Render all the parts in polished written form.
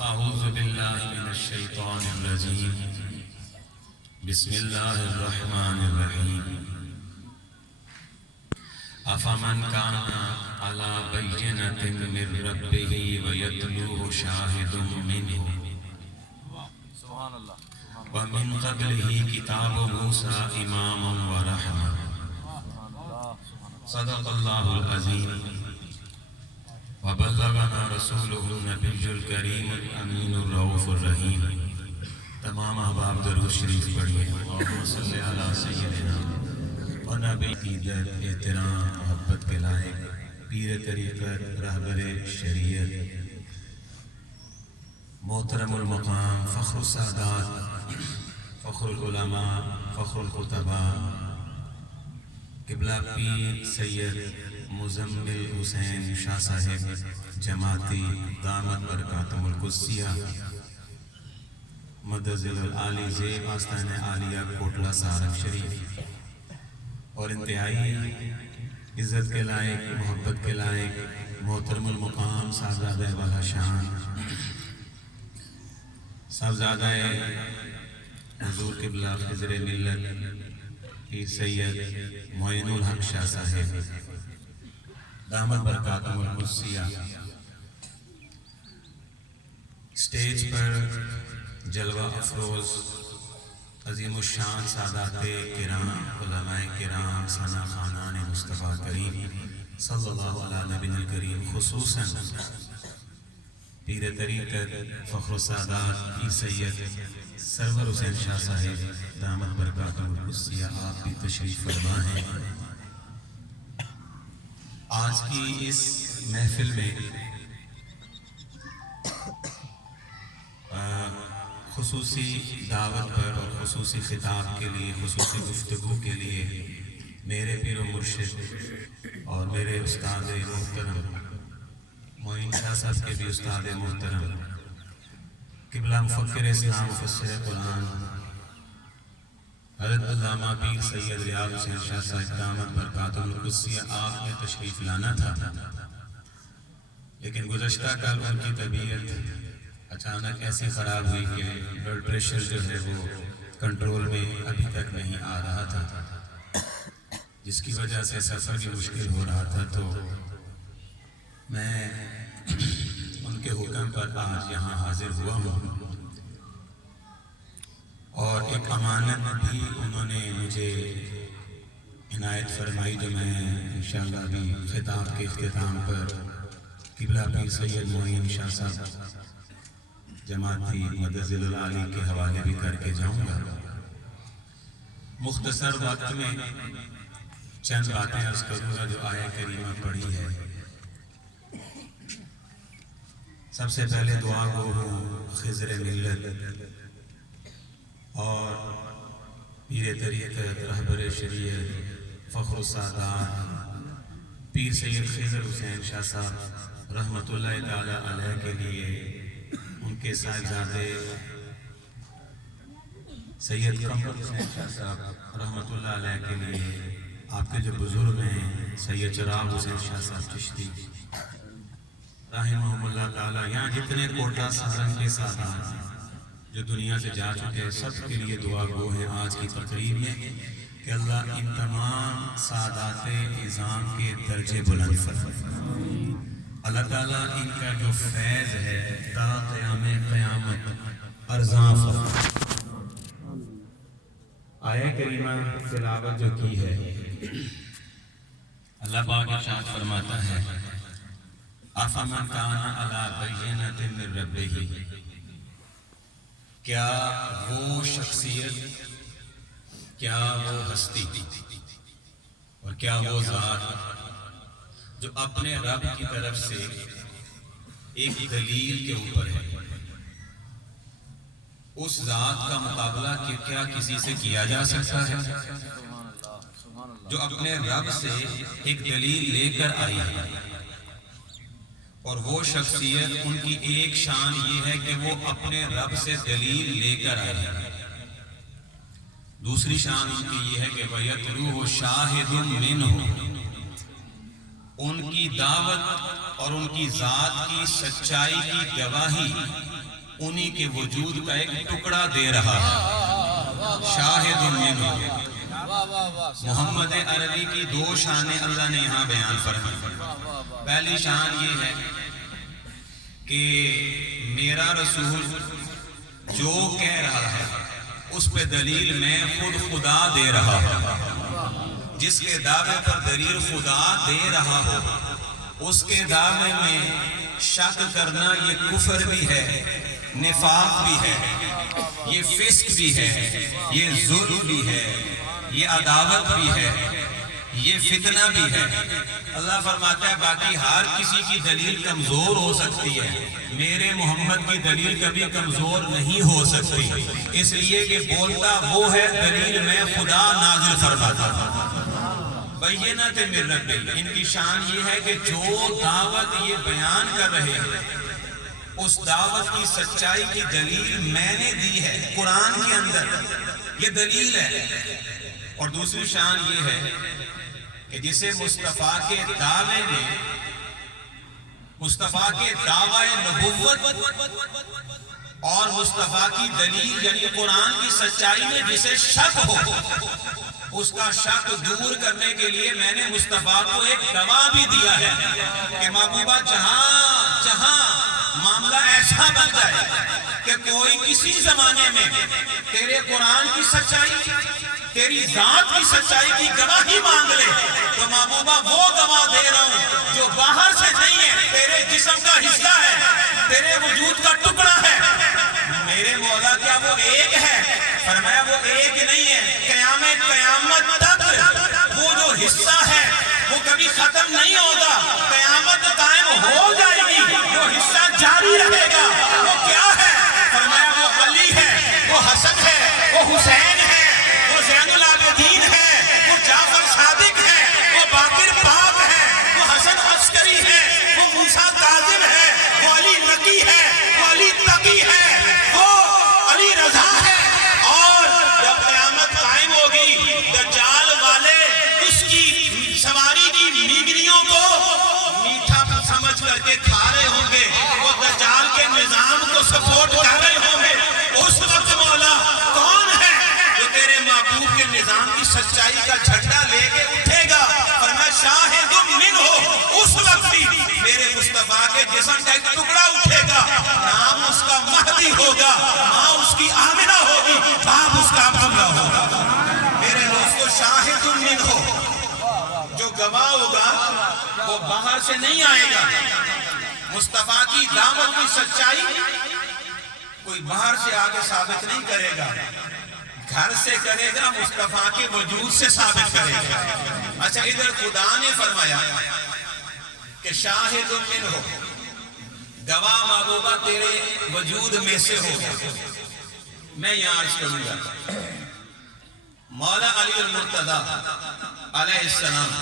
أعوذ بالله من الشيطان الرجيم بسم الله الرحمن الرحيم أفمن كان على بينة من ربه ويتلوه شاهد منه ومن قبله كتاب موسى إماما ورحمة صدق الله العظيم وبلغنا رسوله النبي الكريم الأمين الرؤوف الرحيم. تمام احباب درود شریف پڑھیے. اللہم صلی علی سیدنا و نبی عقیدت احترام محبت کے لائق پیر طریقت رہبر شریعت محترم المقام فخر السادات فخر العلماء فخر الخطباء قبلہ پیر سید مزمل حسین شاہ صاحب جماعتی دامت برکاتہم القدسیہ مدذل العالی زیب آستان عالیہ کوٹلہ سارک شریف اور انتہائی عزت کے لائق محبت کے لائق محترم المقام صاحبزادہ والا شان صاحبزادہ حضور قبلہ خضر ملت کی سید معین الحق شاہ صاحب دامت برکاتہم القدسیہ سٹیج پر جلوہ افروز عظیم الشان سادات کرام علماء کرام ثنا خانان مصطفیٰ کریم صلی اللہ علیہ نبی الکریم خصوصاً پیر طریقت فخر السادات کی سید سرور حسین شاہ صاحب دامت برکاتہم القدسیہ آپ بھی تشریف فرما ہیں. آج کی اس محفل میں خصوصی دعوت پر اور خصوصی خطاب کے لیے خصوصی گفتگو کے لیے میرے پیر و مرشد اور میرے استاد محترم معین شاہ صاحب کے بھی استاد محترم قبلہ مفکر اسلام مفسر قرآن حضرت علامہ پیر سید ریاض حسین شاہ صاحب دامت برکاتہم القدسیہ آپ میں تشریف لانا تھا، لیکن گزشتہ کل ان کی طبیعت اچانک ایسی خراب ہوئی کہ بلڈ پریشر جو ہے وہ کنٹرول میں ابھی تک نہیں آ رہا تھا، جس کی وجہ سے سفر بھی مشکل ہو رہا تھا. تو میں ان کے حکم پر آج یہاں حاضر ہوا ہوں اور ایک امانت بھی انہوں نے مجھے عنایت فرمائی جو میں انشاءاللہ ابھی خطاب کے اختتام پر قبلہ پیر سید معین شاہ صاحب جماعتی مدذل العالی کے حوالے بھی کر کے جاؤں گا. مختصر وقت میں چند باتیں عرض کروں گا جو آیہ کریمہ پڑھی ہے. سب سے پہلے دعا گو ہوں خضر ملت اور پیر طریقت رہبر شریعت فخر السادات پیر سید خضر حسین شاہ صاحب رحمت اللہ تعالی علیہ کے لیے، ان کے صاحبزادے سید قمر حسین شاہ صاحب رحمت اللہ علیہ کے لیے، آپ کے جو بزرگ ہیں سید چراغ حسین شاہ صاحب چشتی رحمہم اللہ تعالی، یہاں جتنے کوٹہ سارنگ کے سادات جو دنیا سے جا چکے ہیں سب کے لیے دعا گو ہیں آج کی تقریب میں کہ اللہ ان تمام سادات نظام کے درجے بلند فرمائے. اللہ تعالیٰ ان کا جو فیض ہے تا قیام قیامت ارزاں فرمائے. آیہ کریمہ تلاوت جو کی ہے اللہ پاک ارشاد فرماتا ہے افمن کان علی بینۃ من ربہ، کیا وہ شخصیت، کیا وہ ہستی اور کیا وہ ذات جو اپنے رب کی طرف سے ایک دلیل کے اوپر ہے، اس ذات کا مقابلہ کیا کسی سے کیا جا سکتا ہے جو اپنے رب سے ایک دلیل لے کر آئی ہے؟ اور وہ شخصیت ان کی ایک شان یہ ہے کہ وہ اپنے رب سے دلیل لے کر آئی ہے. دوسری شان ان کی یہ ہے کہ وَيَتْلُوهُ شَاهِدٌ مِّنْهُ، ان کی دعوت اور ان کی ذات کی سچائی کی گواہی انہی کے وجود کا ایک ٹکڑا دے رہا ہے. شاہد منہ. محمد عربی کی دو شانیں اللہ نے یہاں بیان فرمائی. پہلی شان یہ ہے کہ میرا رسول جو کہہ رہا ہے اس پہ دلیل میں خود خدا دے رہا ہوں. جس کے دعوے پر دلیل خدا دے رہا ہو اس کے دعوے میں شک کرنا یہ کفر بھی ہے, نفاق بھی ہے, یہ فسق بھی ہے, یہ ظلم بھی ہے, یہ عداوت بھی ہے, یہ فتنہ بھی ہے. اللہ فرماتا ہے باقی ہر کسی کی دلیل کمزور ہو سکتی ہے, میرے محمد کی دلیل کبھی کمزور نہیں ہو سکتی, اس لیے کہ بولتا وہ ہے, دلیل میں خدا نازل فرماتا تھا. بینات من ربی. ان کی شان یہ ہے کہ جو دعوت یہ بیان کر رہے ہیں اس دعوت کی سچائی کی دلیل میں نے دی ہے قرآن کے اندر, یہ دلیل ہے. اور دوسری شان یہ ہے کہ جسے مصطفیٰ کے دعوے میں, مصطفیٰ کے دعوی نبوت اور مصطفیٰ کی دلیل یعنی قرآن کی سچائی میں جسے شک ہو اس کا شک دور کرنے کے لیے میں نے مصطفیٰ کو ایک گواہ بھی دیا ہے کہ محبوبہ جہاں جہاں معاملہ ایسا بن جائے کہ کوئی کسی زمانے میں تیرے قرآن کی سچائی, تیری ذات کی سچائی کی گواہی مانگ لے تو محبوبہ وہ گواہ دے رہا ہوں جو باہر سے نہیں ہے, تیرے جسم کا حصہ ہے, تیرے وجود کا ٹکڑا ہے. میرے مولا کیا وہ ایک ہے؟ فرمایا وہ ایک نہیں ہے, قیامت تک وہ جو حصہ ہے وہ کبھی ختم نہیں ہوگا, قیامت قائم ہو جائے گی, وہ حصہ جاری رہے گا. وہ کیا ہے؟ فرمایا وہ علی ہے, وہ حسن ہے, وہ حسین ہے, وہ زین العابدین ہے, وہ جعفر صادق ہے, وہ باقر پاک ہے, وہ حسن عسکری ہے, وہ موسیٰ کاظم ہے, وہ علی نقی ہے, وہ علی تقی ہے, وہ علی رضا ہے. اور جب قیامت قائم ہوگی دجال والے اس کی سواری کی میگنیوں کو میٹھا سمجھ کر کے کھا رہے ہوں گے, وہ دجال کے نظام کو سپورٹ کر رہے ہوں گے. اس وقت مولا کون ہے جو تیرے محبوب کے نظام کی سچائی کا جھنڈا لے کے اٹھے گا؟ فرمایا شاہد منہ. اس وقت بھی میرے مصطفیٰ کے جسم کا ایک ٹکڑا اٹھے گا, نام اس کا مہدی ہوگا, ماں اس کی آمنہ ہوگی, باپ اس کا عبداللہ ہوگا. میرے دوستو شاہد منہ جو گواہ ہوگا وہ باہر سے نہیں آئے گا. مصطفیٰ کی دعوت کی سچائی کوئی باہر سے آگے ثابت نہیں کرے گا, گھر سے کرے گا, مصطفیٰ کے وجود سے ثابت کرے گا. اچھا ادھر خدا نے فرمایا کہ شاہد منہ, گواہ محبوبہ تیرے وجود میں سے ہوگا. میں یہاں عرض کروں گا مولا علی المرتضیٰ علیہ السلام,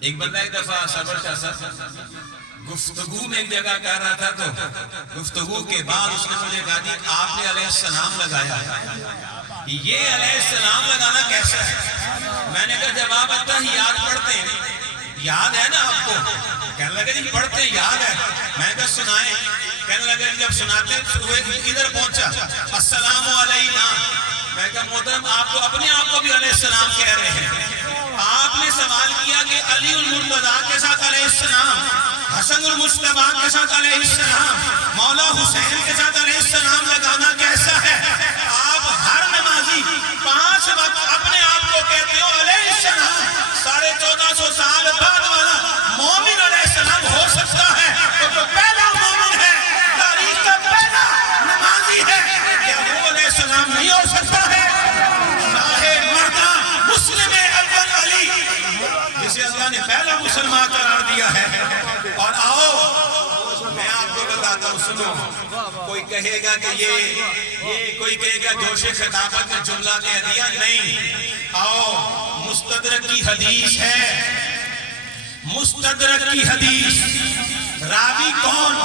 ایک بندہ ایک دفعہ صبر شاہ صاحب گفتگو میں ایک جگہ کر رہا تھا, تو گفتگو کے بعد اس نے مجھے کہا کہ آپ نے علیہ السلام لگایا, یہ علیہ السلام لگانا کیسا ہے؟ میں نے کہا جب آپ اتحیات پڑھتے ہیں, یاد ہے نا آپ کو؟ کہنے لگے جی پڑھتے ہیں, یاد ہے. میں نے کہا سنائیں. کہنے لگے جب سناتے ادھر پہنچا السلام علینا. میں نے کہا محترم آپ تو اپنے آپ کو بھی علیہ السلام کہہ رہے ہیں. آپ نے سوال کیا کہ علی المرتضیٰ کے ساتھ علیہ السلام, حسن المجتبیٰ کے ساتھ علیہ السلام, مولا حسین کے ساتھ علیہ السلام لگانا کیسا ہے؟ آپ ہر نمازی 5 وقت اپنے آپ کو کہتے ہو علیہ السلام, 1450 سال بعد والا مومن علیہ السلام ہو سکتا ہے. تو جو پہلا مومن ہے, تاریخ کا پہلا نمازی ہے, کیا وہ علیہ السلام نہیں ہو سکتا ہے؟ شاہ مردہ مسلم اول علی, جسے اللہ نے پہلا مسلمان قرار دیا ہے. اور آؤ میں آپ کو بتاتا ہوں, سنو. کوئی کہے گا کہ یہ کوئی کہے گا جوش خطابت میں جملہ کہہ دیا, نہیں. آؤ مستدرک کی حدیث ہے, مستدرک کی حدیث. راوی کون؟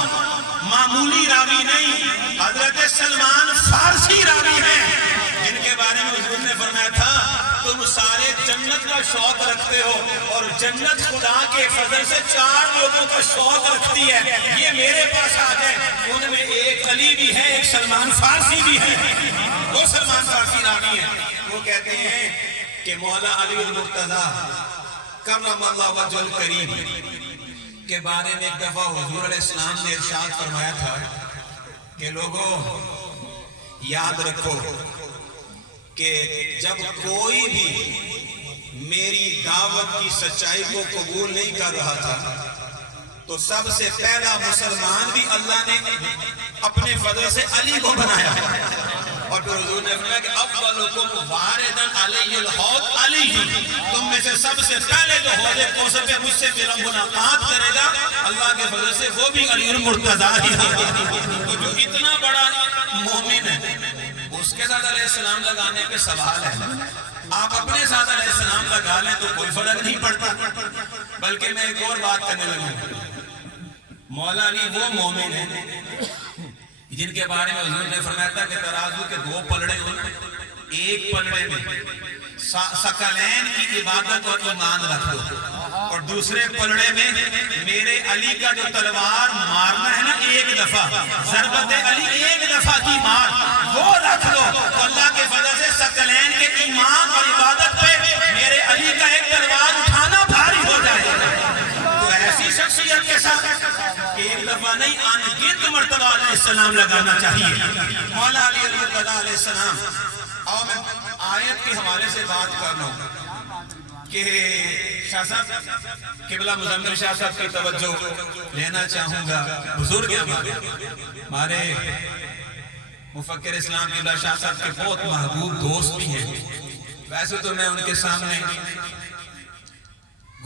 معمولی راوی نہیں, حضرت سلمان فارسی راوی ہیں, جن کے بارے میں حضور نے فرمایا تھا تم سارے جنت کا شوق رکھتے ہو اور جنت خدا کے فضل سے 4 لوگوں کا شوق رکھتی ہے، یہ میرے پاس آ جائے۔ ان میں ایک علی بھی ہے، ایک سلمان فارسی بھی ہے، وہ سلمان فارسی راوی ہیں۔ وہ کہتے ہیں کہ مولا علی المرتضیٰ کرم اللہ وجہ الکریم کے بارے میں ایک دفعہ حضور علیہ السلام نے ارشاد فرمایا تھا کہ لوگوں یاد رکھو کہ جب کوئی بھی میری دعوت کی سچائی کو قبول نہیں کر رہا تھا تو سب سے پہلا مسلمان بھی اللہ نے اپنے فضل سے علی کو بنایا، اور پھر حضور نے فرمایا کہ افضلکم واردن علی الحوض علی، تم میں سے سب سے پہلے جو حوض کوثر پہ مجھ سے میرا ملاقات کرے گا اللہ کے فضل سے وہ بھی علی المرتضیٰ ہی ہے۔ تو جو اتنا بڑا مومن ہے اس کے ساتھ علیہ السلام لگانے پہ سوال ہے، آپ اپنے ساتھ علیہ السلام لگا لیں تو کوئی فرق نہیں پڑتا۔ بلکہ میں ایک اور بات کرنے لگوں، مولا علی وہ مومن ہیں جن کے بارے میں حضور نے فرمایا تھا کہ ترازو کے 2 پلڑے ہوئے، ایک پلڑے میں ثقلین کی عبادت اور ایمان رکھو، اور دوسرے پلڑے میں میرے علی کا جو تلوار مارنا ہے نا ایک دفعہ، ضربت علی ایک دفعہ کی مار، وہ رکھ لو تو اللہ کے فضل سے ثقلین کے ایمان اور عبادت پہ میرے علی کا ایک تلوار اٹھانا بھاری ہو جائے گا۔ تو ایسی شخصیت کے ساتھ ایک دفعہ نہیں ان گنت مرتبہ علیہ السلام لگانا چاہیے۔ مولا علی المرتضیٰ علیہ السلام، اور میں آیت کے حوالے سے بات کر رہا ہوں کہ شاہ صاحب قبلہ مزمل شاہ صاحب کی توجہ لینا چاہوں گا۔ بزرگ ہمارے مفکر اسلام قبلہ شاہ صاحب کے بہت محبوب دوست بھی ہیں، ویسے تو میں ان کے سامنے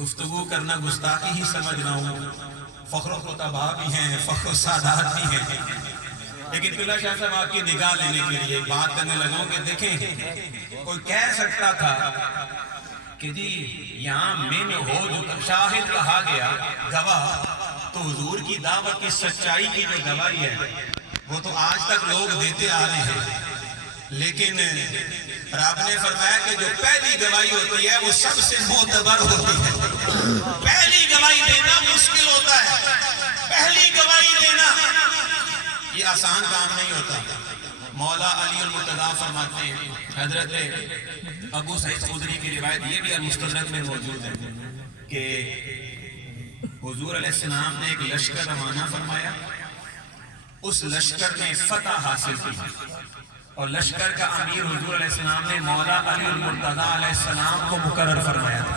گفتگو کرنا گستاخی ہی سمجھ رہا ہوں، فخر و خطبہ بھی ہیں، فخر و سادات بھی ہیں، لیکن قبلہ شاہ صاحب آپ کی نگاہ لینے کے لیے بات کرنے لگا ہوں کہ دیکھیں کوئی کہہ سکتا تھا کہ جی یہاں من ہو جو شاہد کہا گیا گواہ، تو حضور کی دعوت کی سچائی کی جو گواہی ہے وہ تو آج تک لوگ دیتے آ رہے ہیں، لیکن رب نے فرمایا کہ جو پہلی گواہی ہوتی ہے وہ سب سے معتبر ہوتی ہے۔ پہلی گواہی دینا مشکل ہوتا ہے، پہلی گواہی دینا یہ آسان کام نہیں ہوتا۔ مولا علی المرتضیٰ فرماتے ہیں، حضرت ابو سعید خدری کی روایت یہ بھی المستدرک میں موجود ہے کہ حضور علیہ السلام نے ایک لشکر روانہ فرمایا، اس لشکر نے فتح حاصل کی، اور لشکر کا امیر حضور علیہ السلام نے مولا علی المرتضیٰ علیہ السلام کو مقرر فرمایا تھا۔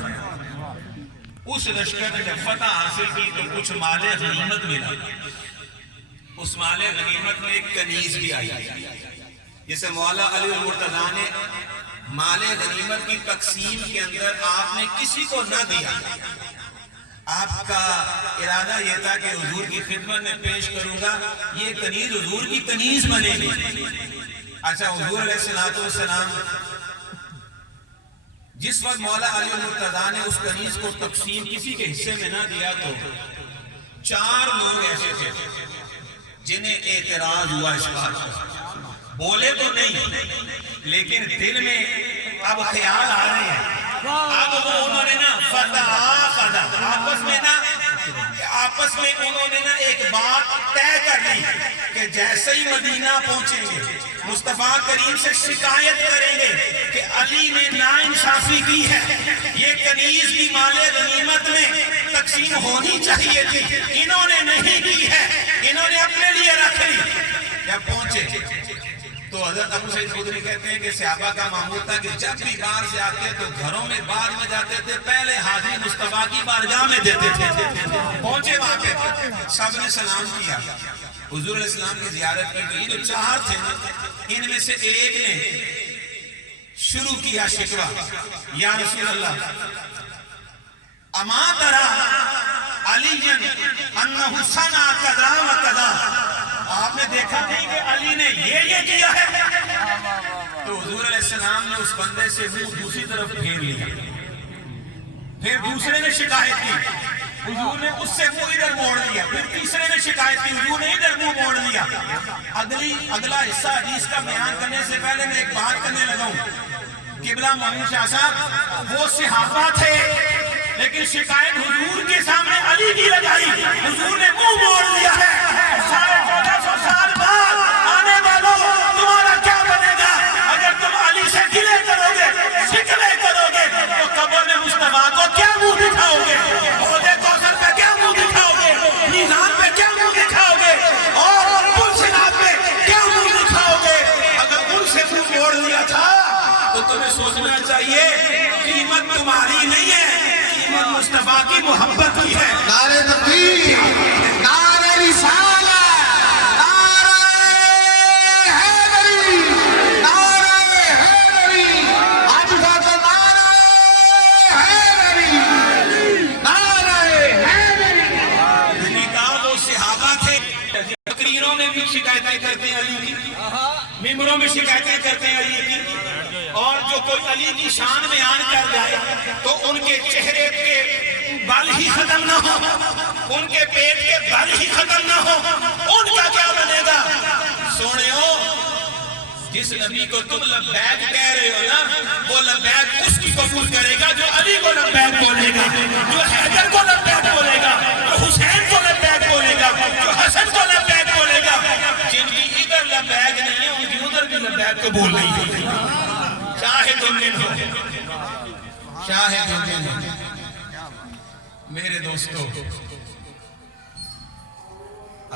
اس لشکر نے جب فتح حاصل کی تو کچھ مال غنیمت ملا، اس مال غنیمت میں ایک کنیز بھی آئی، جسے مولا علی المرتضیٰ نے مال غنیمت کی تقسیم کے اندر آپ نے کسی کو نہ دیا، آپ کا ارادہ یہ تھا کہ حضور کی خدمت میں پیش کروں گا، یہ کنیز حضور کی کنیز بنے گی۔ اچھا حضور علیہ السلام جس وقت مولا علی المرتضیٰ نے اس کنیز کو تقسیم کسی کے حصے میں نہ دیا تو 4 لوگ ایسے تھے جنہیں اعتراض ہوا اس بات پر، بولے تو نہیں لیکن دل میں اب خیال آ رہے ہیں، اب وہ انہوں نے نا فتح آپس میں انہوں نے نا ایک بات طے کر لی کہ جیسے ہی مدینہ پہنچیں گے مصطفیٰ کریم سے شکایت کریں گے کہ علی نے ناانصافی کی ہے، یہ کنیز کی مال غنیمت میں تقسیم ہونی چاہیے تھی، انہوں نے نہیں کی ہے، انہوں نے اپنے لیے رکھ لی۔ جب پہنچے تو حضرت ابو سعید خدری کہتے ہیں کہ صحابہ کا معمول تھا کہ جب بھی باہر سے آتے تو گھروں میں بعد میں جاتے تھے، پہلے حاضری مصطفیٰ کی بارگاہ میں دیتے تھے۔ پہنچے وہاں پہ سب نے سلام کیا، حضور علیہ السلام کی زیارت کی، تو یہ جو 4 تھے ان میں سے ایک نے شروع کیا شکوہ، یا رسول اللہ اما ترى علی انہ صنع کذا و کذا، آپ نے دیکھا نہیں کہ علی نے یہ کیا ہے؟ تو حضور علیہ السلام نے اس بندے سے منہ دوسری طرف پھیر لیا، پھر دوسرے نے شکایت کی، حضور نے اس سے منہ ادھر موڑ لیا، پھر تیسرے نے شکایت کی، حضور نے ادھر منہ موڑ لیا۔ اگلا حصہ حدیث کا بیان کرنے سے پہلے میں ایک بات کرنے لگا ہوں، قبلہ مومن شاہ صاحب وہ صحابہ تھے لیکن شکایت حضور کے سامنے علی کی لگائی، حضور نے منہ موڑ لیا ہے 1450 سال بعد آنے والوں تمہارا کیا بنے گا؟ اگر تم علی سے گلے کرو گے، شکوے کرو گے تو قبر میں مصطفیٰ کو کیا منہ دکھاؤ گے؟ عہد کوثر پہ کیا منہ دکھاؤ گے؟ میزان پہ کیا منہ دکھاؤ گے؟ اور پل صراط پہ کیا منہ دکھاؤ گے؟ اگر ان سے منہ موڑ لیا تھا تو تمہیں سوچنا چاہیے قیمت تمہاری نہیں ہے، قیمت مصطفیٰ کی محبت کی ہے۔ نعرہ تکبیر، نعرہ رسالہ، نعرہ حیدری، نعرہ حیدری، آج کا نعرہ حیدری، نعرہ حیدری۔ نے کہا وہ صحابہ تھے، تقریروں میں بھی شکایتیں کرتے ہیں علی کی، ممبروں میں شکایتیں کرتے ہیں علی کی، اور جو کوئی علی کی شان بیان کر جائے تو ان کے چہرے کے بال ہی ختم نہ ہو، ان کے پیٹ کے بال ہی ختم نہ ہو، ان کا کیا بنے گا؟ سوڑیو، جس نبی کو تم لبیک کہہ رہے ہو نا، وہ لبیک اس کی قبول کرے گا جو علی کو لبیک بولے گا، جو حیدر کو لبیک بولے گا، جو حسین کو لبیک بولے گا، جو حسن کو لبیک بولے گا۔ جن کی ادھر لبیک نہیں ہے ان کی ادھر بھی لبیک قبول نہیں ہوگی۔ شاہد منہ، شاہد منہ۔ میرے دوستو،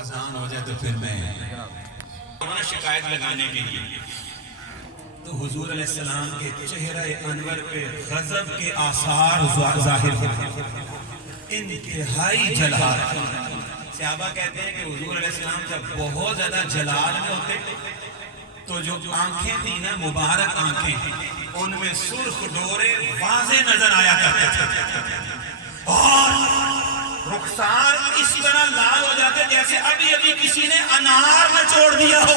اذان ہو جائے تو پھر میں شکایت لگانے کے لیے تو حضور علیہ السلام کے چہرہ انور پہ غضب کے آثار ظاہر ہوئے، انتہائی جلال۔ صحابہ کہتے ہیں کہ حضور علیہ السلام جب بہت زیادہ جلال میں ہوتے تو جو آنکھیں تھی نا، مبارک آنکھیں، ان میں سرخ ڈورے واضح نظر آیا کرتے تھے، اور رخسار اس طرح لال ہو جاتے جیسے ابھی ابھی کسی نے انار نچوڑ دیا ہو،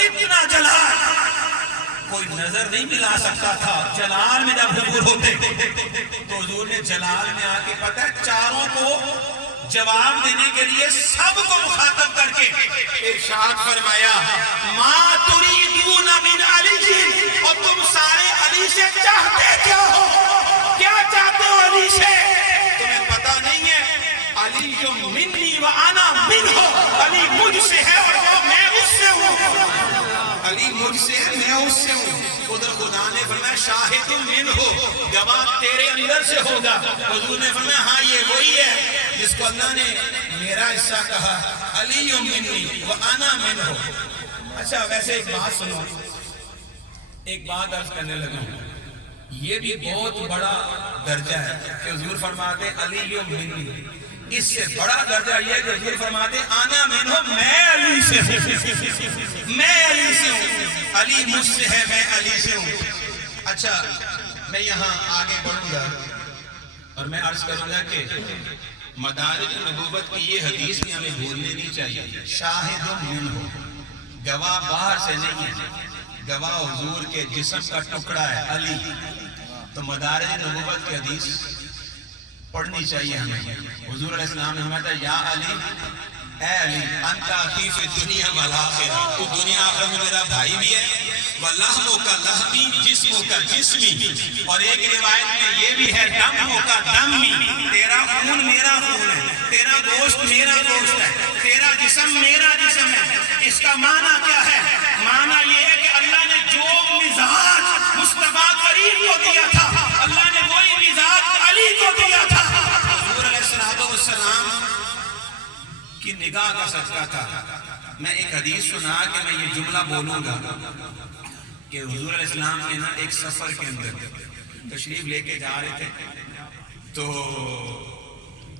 اتنا جلال کوئی نظر نہیں ملا سکتا تھا۔ جلال میں جب حضور ہوتے تو حضور نے جلال میں آ کے پتہ ہے چاروں کو جواب دینے کے لیے سب کو مخاطب کر کے ارشاد فرمایا، ما تریدون من علی، اور تم سارے علی سے چاہتے کیا ہو؟ کیا چاہتے ہو علی سے؟ تمہیں پتہ نہیں ہے علی جو منی و انا منہ، علی مجھ سے ہے اور میں اس سے ہوں، علی مجھ سے ہے میں اس سے ہوں۔ ادھر خدا نے فرمایا شاہد منہ، گواہ تیرے اندر سے ہوگا۔ حضور نے فرمایا ہاں یہ وہی ہے جس کو اللہ نے میرا حصہ کہا، علی منی و انا منہ۔ اچھا ویسے ایک بات سنو، ایک بات عرض کرنے لگا، یہ بھی بہت بڑا درجہ ہے کہ حضور فرماتے علی منی، اس سے بڑا درجہ یہ ہے کہ حضور فرماتے انا منہ، میں علی سے ہوں، میں علی سے ہوں، علی مجھ سے ہے میں علی سے ہوں۔ اچھا میں یہاں آگے بڑھوں گا اور میں عرض کروں گا کہ مدارج نبوت کی یہ حدیث بھی ہمیں بھولنے نہیں چاہیے، شاہد منہ، گواہ باہر سے نہیں ہے، گواہ حضور کے جسم کا ٹکڑا ہے علی۔ تو مدارج نبوت کی حدیث پڑھنی چاہیے ہمیں۔ حضور علیہ السلام نے ہمیں کہا یا علی، اے علی، انت اخی فی الدنیا والآخرہ، تو دنیا آخرت میں میرا بھائی بھی ہے، وَلَحْمُ کا لحمی، جسم کا جسمی، اور ایک روایت میں یہ بھی ہے دم کا دمی، تیرا خون میرا خون ہے، تیرا گوشت میرا گوشت ہے، تیرا جسم میرا جسم ہے۔ اس کا معنی کیا ہے؟ معنی یہ ہے کہ اللہ نے جو مزاج مصطفیٰ کریم کو دیا تھا، اللہ نے وہی مزاج علی کو دیا تھا۔ حضور علیہ السلام کی نگاہ کا صدقہ تھا۔ میں ایک حدیث سنا کہ میں یہ جملہ بولوں گا کہ حضور علیہ السلام کے نا ایک سفر کے اندر تشریف لے کے جا رہے تھے تو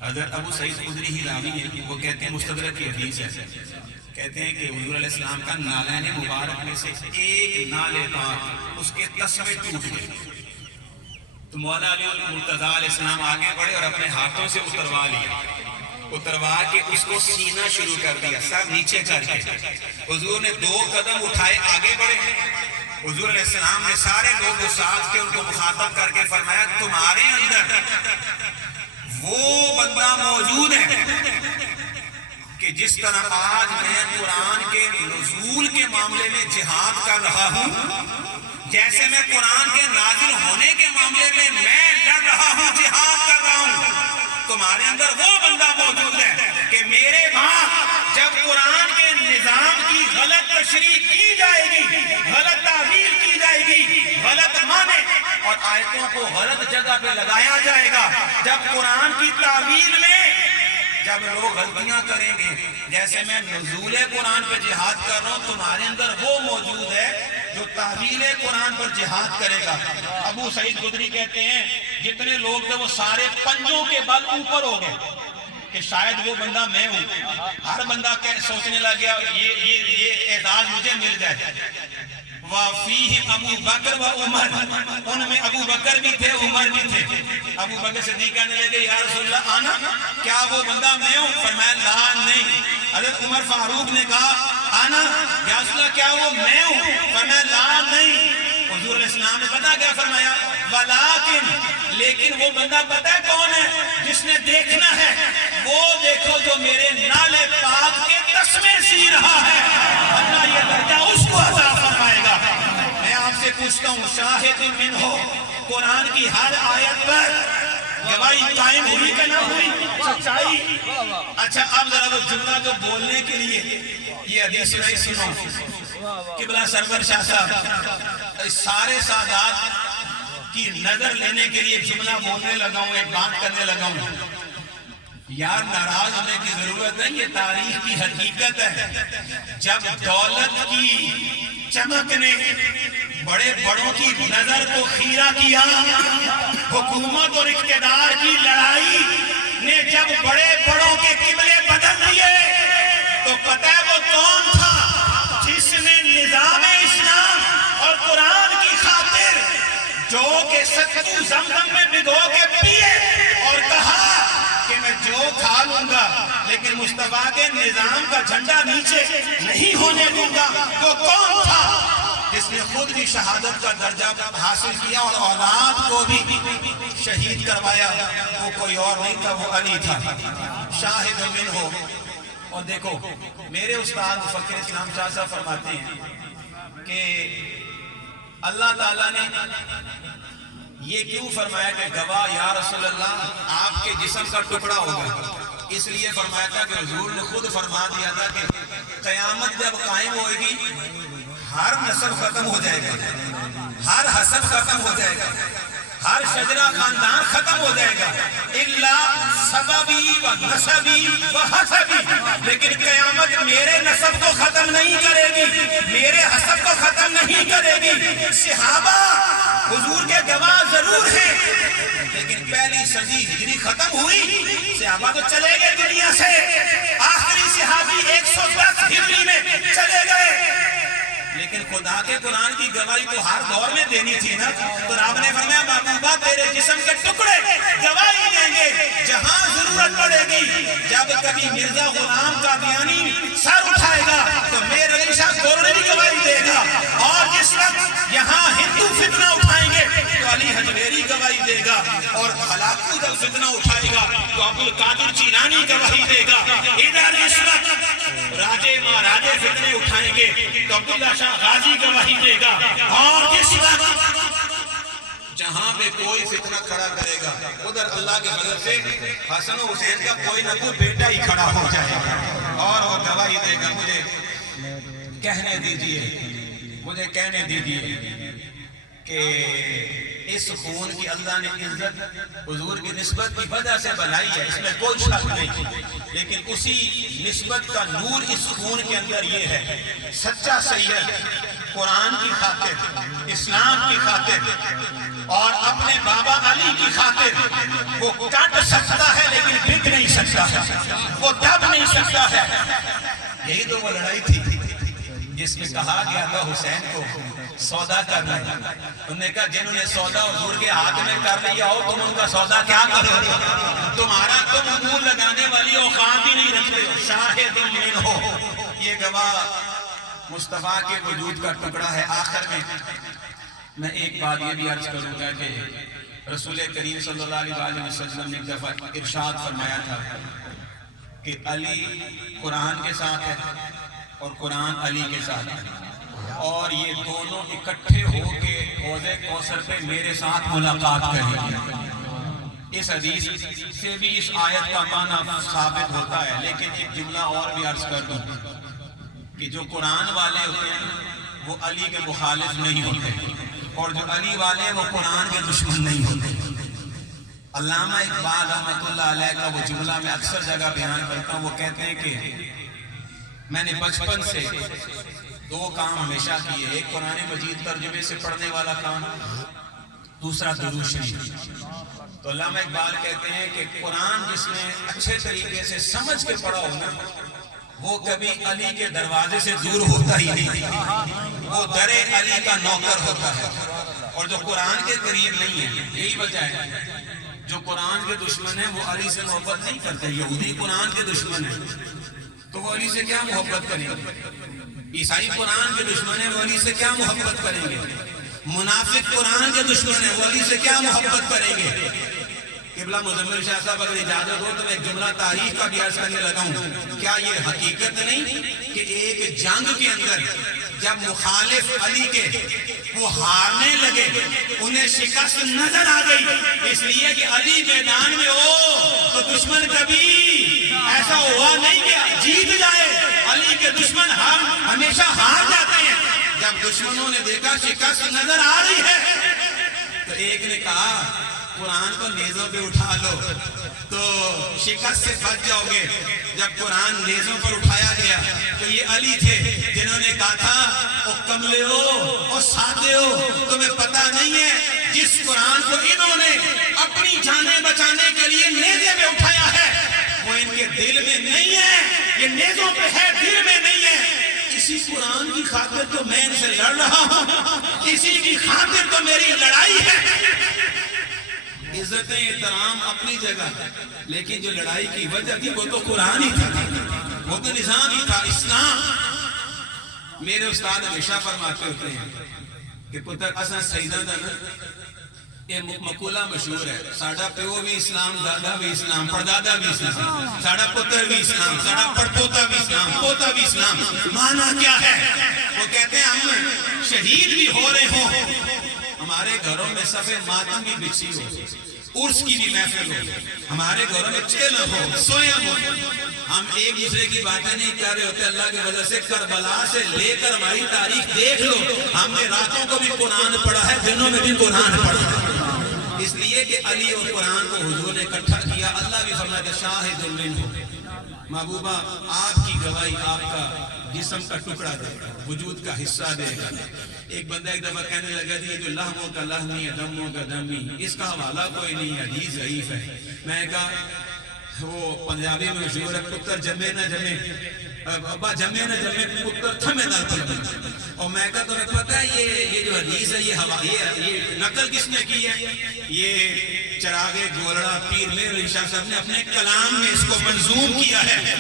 حضرت ابو سعید خدری ہی راوی ہیں، وہ کہتے ہیں مستدرک کی حدیث ہے، کہتے ہیں کہ حضور علیہ السلام کا نالین مبارک میں سے ایک نالے پاک اس کے تسمے ٹوٹ گئے تو مولا علی المرتضیٰ علیہ السلام آگے بڑھے اور اپنے ہاتھوں سے اتروا لیا، اتروا کے اس کو سینہ شروع کر دیا، سر نیچے کر کے حضور نے 2 قدم اٹھائے آگے بڑھے۔ حضور علیہ السلام نے سارے لوگ ساتھ کے ان کو مخاطب کر کے فرمایا تمہارے اندر وہ بندہ موجود ہے کہ جس طرح آج میں قرآن کے نزول کے معاملے میں جہاد کر رہا ہوں، جیسے میں قرآن کے نازل ہونے کے معاملے میں لڑ رہا ہوں، جہاد کر رہا ہوں، تمہارے اندر وہ بندہ موجود ہے کہ میرے بعد جب قرآن کے نظام کی غلط تشریح کی جائے گی، غلط تعبیر کی جائے گی، غلط معنی اور آیتوں کو غلط جگہ پہ لگایا جائے گا، جب قرآن کی تعبیر میں جب لوگ غلطیاں کریں گے، جیسے میں نزول قرآن پہ جہاد کر رہا ہوں، تمہارے اندر وہ موجود ہے جو تعویل قرآن پر جہاد کرے گا۔ ابو سعید خدری کہتے ہیں جتنے لوگ تھے وہ سارے پنجوں کے بل اوپر ہو گئے کہ شاید وہ بندہ میں ہوں۔ ہر بندہ سوچنے لگ گیا یہ اعزاز مجھے مل جائے۔ وَفِيهِمْ ابو بکر و عمر، ان میں ابو بکر بھی تھے، عمر بھی تھے۔ ابو بکر صدیق کہنے لگے یا رسول اللہ آنا، کیا وہ بندہ میں ہوں؟ فرمایا لا نہیں۔ حضرت عمر فاروق نے کہا آنا، یا رسول اللہ کیا وہ میں ہوں؟ فرمایا لا نہیں۔ حضور علیہ السلام نے پتا کیا فرمایا؟ ولیکن، لیکن وہ بندہ پتہ ہے کون ہے جس نے دیکھنا ہے؟ وہ دیکھو جو میرے نالے پاک کے تسمے سی رہا ہے، اللہ یہ درجہ اس کو عطا فرمائے گا۔ میں آپ سے پوچھتا ہوں شاہد من ہو، قرآن کی ہر آیت پر گواہی قائم ہوئی کہ نہ ہوئی؟ سچائی۔ اچھا اب ذرا وہ جملہ جو بولنے کے لیے یہ حدیث رہی سنو، قبلہ سرور شاہ صاحب سارے سادات کی نظر لینے کے لیے جملہ بولنے لگا ہوں، ایک بات کرنے لگا ہوں۔ یار ناراض ہونے کی ضرورت نہیں، یہ تاریخ کی حقیقت ہے۔ جب دولت کی چمک نے بڑے بڑوں کی نظر کو خیرہ کیا، حکومت اور اقتدار کی لڑائی نے جب بڑے بڑوں کے قبلے بدل دیے، تو پتہ ہے وہ کون تھا جس نے نظام اسلام اور قرآن کی خاطر جو کہ ستو زمزم میں بھگو کے پیے اور کہا کہ میں جو کھا لوں گا لیکن مصطفیٰ کے نظام کا جھنڈا نیچے نہیں ہونے دوں گا؟ وہ کون تھا جس نے خود بھی شہادت کا درجہ حاصل کیا اور اولاد کو بھی شہید کروایا؟ وہ کوئی اور نہیں تھا، وہ علی تھا۔ شاہد من ہو۔ اور دیکھو میرے استاد مفکر اسلام شاہ صاحب فرماتے ہیں کہ اللہ تعالیٰ نے یہ کیوں فرمایا کہ گواہ یا رسول اللہ آپ کے جسم کا ٹکڑا ہوگا؟ اس لیے فرمایا تھا کہ حضور نے خود فرما دیا تھا کہ قیامت جب قائم ہوئے گی ہر نسل ختم ہو جائے گا، ہر حسب ختم ہو جائے گا، ہر شجرہ خاندان ختم ہو جائے گا، الا سببی و نسبی و حسبی، لیکن قیامت میرے نسب کو ختم نہیں کرے گی، میرے حسب کو ختم نہیں کرے گی۔ صحابہ حضور کے گواہ ضرور ہیں، لیکن پہلی صدی ہجری ختم ہوئی، صحابہ تو چلے گئے دنیا سے، آخری صحابی 110 ہجری میں چلے گئے، لیکن خدا کے قرآن کی گواہی تو ہر دور میں دینی تھی نا۔ تو رب نے فرمایا محبوبہ تیرے جسم کے ٹکڑے گواہی دیں گے جہاں ضرورت پڑے گی۔ جب کبھی مرزا غلام قادیانی سر اٹھائے گا تو میر علی شاہ گولڑی گواہی دے گا، اور جس وقت یہاں ہندو فتنہ اٹھائیں گے تو علی حجویری گواہی دے گا، اور ہلاکو جب فتنہ اٹھائے گا تو عبد القادر جیلانی گواہی دے گا۔ ادھر اس وقت راجے مہاراجے فتنے اٹھائیں گے تو عبداللہ شاہ غازی گواہی دے گا، اور جس وقت جہاں پہ کوئی فتنہ کھڑا کرے گا ادھر اللہ کے فضل سے حسن و حسین کا کوئی نہ کوئی بیٹا ہی کھڑا ہو جائے گا اور وہ گواہی دے گا۔ مجھے کہنے دیجئے کہ اس خون کی اللہ نے عزت حضور کی نسبت کی وجہ سے بنائی ہے، اس میں کوئی شک نہیں، لیکن اسی نسبت کا نور اس خون کے اندر یہ ہے، سچا سید قرآن کی خاطر، اسلام کی خاطر اور اپنے بابا علی کی خاطر وہ کٹ سکتا ہے لیکن بک نہیں سکتا ہے، وہ دب نہیں سکتا ہے۔ یہی تو وہ لڑائی تھی جس میں کہا گیا تھا حسین کو سودا کرنا ہے، انہوں نے کہا جنہوں نے سودا حضور کے ہاتھ میں کر لیا ہو تم ان کا سودا کیا کرو گے؟ تمہارا تم منہ لگانے والی اوقات ہی نہیں رکھتے ہو۔ شاہد من ہو، یہ گواہ مصطفیٰ کے وجود کا ٹکڑا ہے۔ آخر میں ایک بات یہ بھی عرض کروں گا کہ رسول کریم صلی اللہ علیہ وسلم نے ایک دفعہ ارشاد فرمایا تھا کہ علی قرآن کے ساتھ ہے اور قرآن علی کے ساتھ ہے۔ اور یہ دونوں اکٹھے ہو کے حوض کوثر پہ میرے ساتھ ملاقات کریں گے۔ اس حدیث سے بھی اس آیت کا معنی ثابت ہوتا ہے، لیکن ایک جملہ اور بھی عرض کر دوں کہ جو قرآن والے ہوتے ہیں وہ علی کے مخالف نہیں ہوتے، اور جو علی والے ہیں وہ قرآن کے دشمن نہیں ہوتے۔ علامہ اقبال رحمۃ اللہ علیہ کا وہ جملہ میں اکثر جگہ بیان کرتا ہوں، وہ کہتے ہیں کہ میں نے بچپن سے دو کام ہمیشہ کیے، ایک قرآن مجید ترجمے سے پڑھنے والا کام، دوسرا درود شریف۔ تو علامہ اقبال کہتے ہیں کہ قرآن جس نے اچھے طریقے سے سمجھ کے پڑھا ہو نا، وہ کبھی علی کے دروازے سے دور ہوتا ہی نہیں، وہ در علی کا نوکر ہوتا ہے۔ اور جو قرآن کے قریب نہیں ہے، یہی وجہ ہے جو قرآن کے دشمن ہیں وہ علی سے محبت نہیں کرتے۔ یہودی قرآن کے دشمن ہیں تو وہ علی سے کیا محبت کریں گے؟ عیسائی قرآن کے دشمن ہیں، وہ علی سے کیا محبت کریں گے؟ منافق قرآن کے دشمن ہیں، وہ علی سے کیا محبت کریں گے؟ قبلہ مزمل شاہ صاحب اگر اجازت ہو تو میں ایک جملہ تاریخ کا بھی عرض کرنے لگا ہوں، کیا یہ حقیقت نہیں کہ ایک جنگ کے اندر جب مخالف علی کے وہ ہارنے لگے، انہیں شکست نظر آ گئی، اس لیے کہ علی میدان میں ہو تو دشمن کبھی ایسا ہوا نہیں کہ جیت جائے، علی کے دشمن ہمیشہ ہار جاتے ہیں۔ جب دشمنوں نے دیکھا شکست نظر آ رہی ہے تو ایک نے کہا قرآن کو نیزوں پہ اٹھا لو تو شکست سے بچ جاؤ گے۔ جب قرآن نیزوں پر اٹھایا گیا تو یہ علی تھے جنہوں نے کہا تھا او کملے ہو او سادے ہو، تمہیں پتہ نہیں ہے جس قرآن کو انہوں نے اپنی جانیں بچانے کے لیے نیزے پہ اٹھایا ہے وہ ان کے دل میں نہیں ہے، یہ نیزوں پہ ہے، دل میں نہیں ہے۔ اسی قرآن کی خاطر تو میں ان سے لڑ رہا ہوں، اسی کی خاطر تو میری لڑائی ہے۔ عزت احترام اپنی جگہ، لیکن جو لڑائی کی وجہ تھی وہ تو قرآن ہی تھا، وہ تو نظام ہی تھا، اسلام۔ میرے استاد ہمیشہ فرماتے ہوتے ہیں کہ پتر اساں سیدہ دا نا، یہ مقولہ مشہور ہے، ساڑھا پیو بھی اسلام، دادا بھی اسلام، پردادا بھی اسلام، ساڑھا پتر بھی اسلام، ساڑھا پڑپوتا بھی اسلام، پوتا بھی اسلام۔ معنی کیا ہے؟ وہ کہتے ہیں ہم شہید بھی ہو رہے ہوں، ہمارے گھروں میں صفِ ماتم بھی بچھی ہو، عرس کی بھی محفل ہو، ہمارے گھروں میں چیل ہو، سویم ہو، ہم ایک دوسرے کی باتیں نہیں کر رہے ہوتے، اللہ کی وجہ سے کربلا سے لے کر ہماری تاریخ دیکھ لو، ہم نے راتوں کو بھی قرآن پڑھا ہے، دنوں میں بھی قرآن پڑھا ہے۔ اس لیے کہ علی اور قرآن کو حضور نے اکٹھا کیا۔ اللہ بھی فرمایا کہ شاہد منہ، محبوبہ آپ کی گواہی آپ کا جسم کا ٹکڑا دے گا، وجود کا حصہ دے گا۔ ایک بندہ ایک دفعہ کہنے لگا تھی جو لہموں کا لہمی ہے، دموں کا دمی، اس کا حوالہ کوئی نہیں ہے، حدیث ضعیف ہے۔ میں نے کہا وہ پنجابی میں مشہور ہے، پتر جمے نہ جمے، ابا جمے نہ جمے، پتر تھمے نہ تھمے۔ اور میں کہا تمہیں پتہ ہے یہ جو حدیث ہے یہ نقل کس نے کی ہے؟ یہ چراغ گولڑا پیر میر علی شاہ صاحب نے اپنے کلام میں اس کو منظوم کیا ہے۔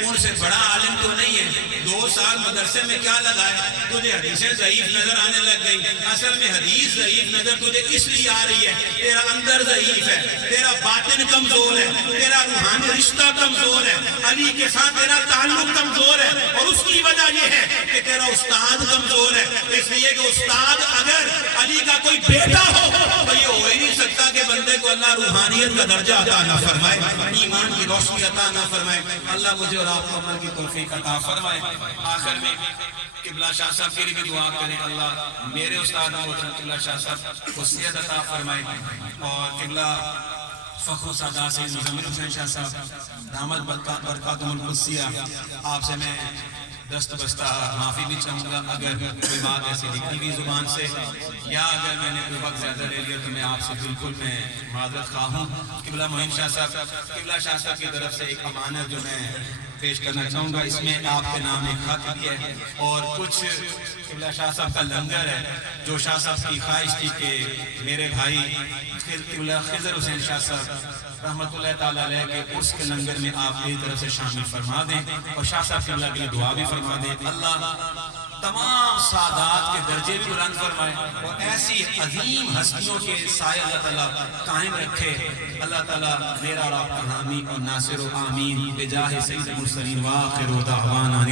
ان سے بڑا عالم تو نہیں ہے، 2 سال مدرسے میں کیا لگایا؟ تجھے حدیثیں ضعیف نظر آنے لگ گئی۔ اصل میں حدیث ضعیف نظر تجھے اس لیے آ رہی ہے، تیرا اندر ضعیف ہے، تیرا باطن کمزور ہے، تیرا روحانی رشتہ کمزور ہے، علی کے ساتھ تیرا تعلق کمزور ہے، اور اس کی وجہ یہ ہے کہ تیرا استاد کمزور ہے۔ اس لیے کہ استاد اگر علی کا کوئی بیٹا ہو تو یہ ہو ہی نہیں سکتا کہ بندے کو اللہ روحانیت کا درجہ عطا نہ فرمائے، ایمان کی روشنی عطا نہ فرمائے۔ اللہ مجھے اور آپ کو عمل کی توفیق عطا فرمائے۔ آخر میں قبلہ شاہ صاحب کے لیے بھی دعا کریں، اللہ میرے استاد قبلہ شاہ صاحب کو صحت عطا فرمائے، اور قبلہ فخر و سعادت سے مزمل حسین شاہ صاحب دامت برکاتہم القدسیہ، آپ سے میں دست بستہ معافی بھی چاہوں گا اگر کوئی بات ایسی لکھی ہوئی زبان سے، یا اگر میں نے کوئی وقت زیادہ لے لیا تو میں آپ سے بالکل میں معذرت خواہ ہوں۔ قبلہ معین شاہ صاحب کی طرف سے ایک امانت جو میں پیش کرنا چاہوں گا، اس میں آپ کے نام ایک خط بھی ہے اور کچھ قبلہ شاہ صاحب کا لنگر ہے جو شاہ صاحب کی خواہش تھی کہ میرے بھائی قبلہ خضر حسین شاہ صاحب رحمت اللہ تعالیٰ علیہ کے عرس کے لنگر میں آپ میری طرف سے شامل فرما دیں، اور شاہ صاحب قبلہ کے لیے دعا بھی فرما دیں۔ اللہ تمام سعادات کے درجے بھی بلند فرمائے اور ایسی عظیم ہستیوں کے سائے اللہ تعالیٰ قائم رکھے۔ اللہ تعالیٰ میرا اور آپ کا حامی اور ناصر و آمین بجاہ سید المرسلین وآخر دعوانا